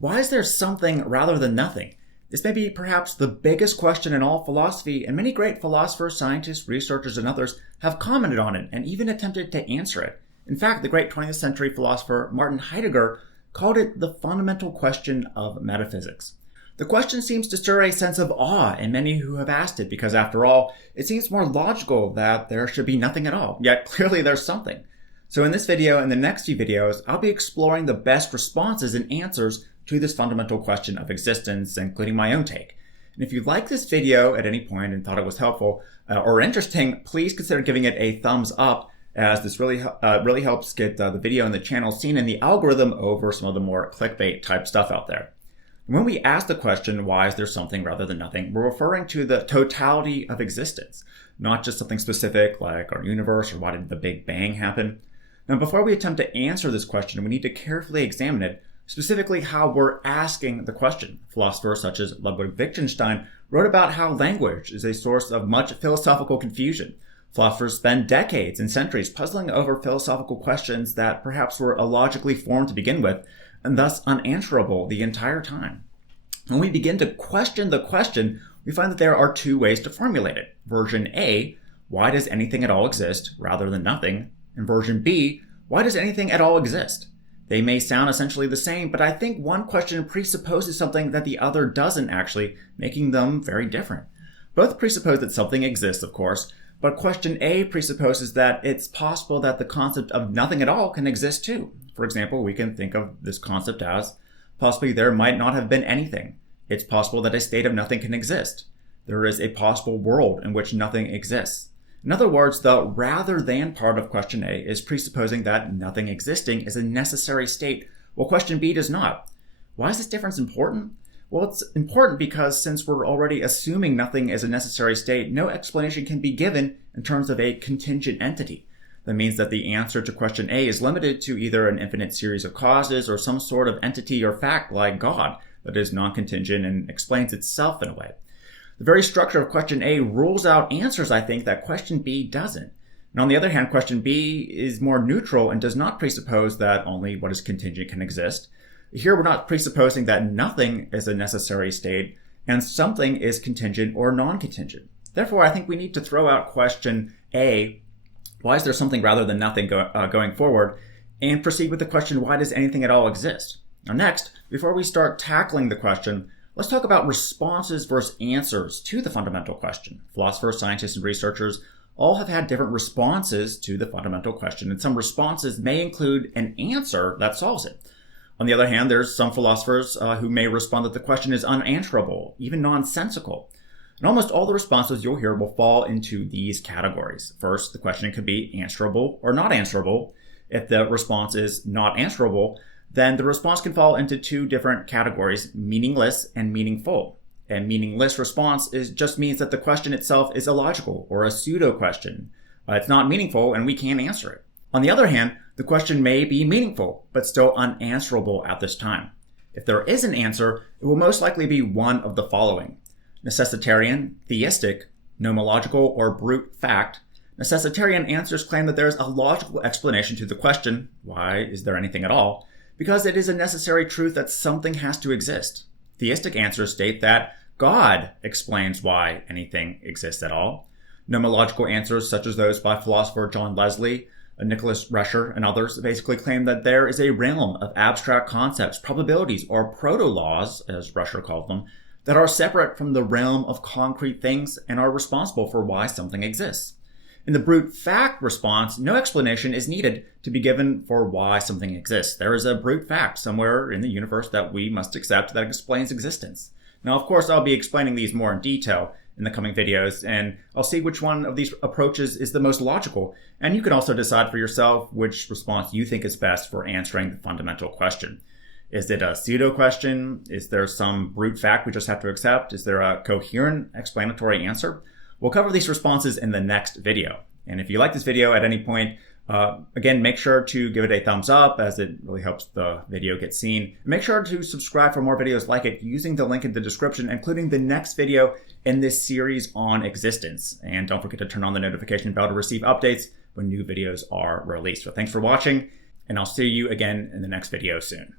Why is there something rather than nothing? This may be perhaps the biggest question in all philosophy, and many great philosophers, scientists, researchers, and others have commented on it and even attempted to answer it. In fact, the great 20th century philosopher Martin Heidegger called it the fundamental question of metaphysics. The question seems to stir a sense of awe in many who have asked it because, after all, it seems more logical that there should be nothing at all, yet clearly there's something. So in this video and the next few videos, I'll be exploring the best responses and answers to this fundamental question of existence, including my own take. And if you liked this video at any point and thought it was helpful or interesting, please consider giving it a thumbs up, as this really helps get the video and the channel seen in the algorithm over some of the more clickbait type stuff out there. When we ask the question, why is there something rather than nothing, we're referring to the totality of existence, not just something specific like our universe or why did the Big Bang happen. Now, before we attempt to answer this question, we need to carefully examine it, specifically how we're asking the question. Philosophers such as Ludwig Wittgenstein wrote about how language is a source of much philosophical confusion. Philosophers spend decades and centuries puzzling over philosophical questions that perhaps were illogically formed to begin with, and thus unanswerable the entire time. When we begin to question the question, we find that there are two ways to formulate it. Version A, why does anything at all exist, rather than nothing? And version B, why does anything at all exist? They may sound essentially the same, but I think one question presupposes something that the other doesn't actually, making them very different. Both presuppose that something exists, of course, but question A presupposes that it's possible that the concept of nothing at all can exist too. For example, we can think of this concept as possibly there might not have been anything. It's possible that a state of nothing can exist. There is a possible world in which nothing exists. In other words, the rather than part of question A is presupposing that nothing existing is a necessary state, while question B does not. Why is this difference important? Well, it's important because since we're already assuming nothing is a necessary state, no explanation can be given in terms of a contingent entity. That means that the answer to question A is limited to either an infinite series of causes or some sort of entity or fact like God that is non-contingent and explains itself in a way. The very structure of question A rules out answers, I think, that question B doesn't. And on the other hand, question B is more neutral and does not presuppose that only what is contingent can exist. Here we're not presupposing that nothing is a necessary state and something is contingent or non-contingent. Therefore, I think we need to throw out question A, why is there something rather than nothing going forward, and proceed with the question, why does anything at all exist? Now next, before we start tackling the question, let's talk about responses versus answers to the fundamental question. Philosophers, scientists, and researchers all have had different responses to the fundamental question, and some responses may include an answer that solves it. On the other hand, there's some philosophers who may respond that the question is unanswerable, even nonsensical. And almost all the responses you'll hear will fall into these categories. First, the question could be answerable or not answerable. If the response is not answerable, then the response can fall into two different categories, meaningless and meaningful. A meaningless response just means that the question itself is illogical or a pseudo question. It's not meaningful and we can't answer it. On the other hand, the question may be meaningful, but still unanswerable at this time. If there is an answer, it will most likely be one of the following: necessitarian, theistic, nomological, or brute fact. Necessitarian answers claim that there is a logical explanation to the question, why is there anything at all, because it is a necessary truth that something has to exist. Theistic answers state that God explains why anything exists at all. Nomological answers, such as those by philosopher John Leslie, Nicholas Rescher, and others, basically claim that there is a realm of abstract concepts, probabilities, or proto-laws, as Rescher called them, that are separate from the realm of concrete things and are responsible for why something exists. In the brute fact response, no explanation is needed to be given for why something exists. There is a brute fact somewhere in the universe that we must accept that explains existence. Now, of course, I'll be explaining these more in detail in the coming videos, and I'll see which one of these approaches is the most logical, and you can also decide for yourself which response you think is best for answering the fundamental question. Is it a pseudo question? Is there some brute fact we just have to accept? Is there a coherent explanatory answer? We'll cover these responses in the next video. And if you like this video at any point, again, make sure to give it a thumbs up, as it really helps the video get seen. And make sure to subscribe for more videos like it using the link in the description, including the next video in this series on existence. And don't forget to turn on the notification bell to receive updates when new videos are released. So thanks for watching, and I'll see you again in the next video soon.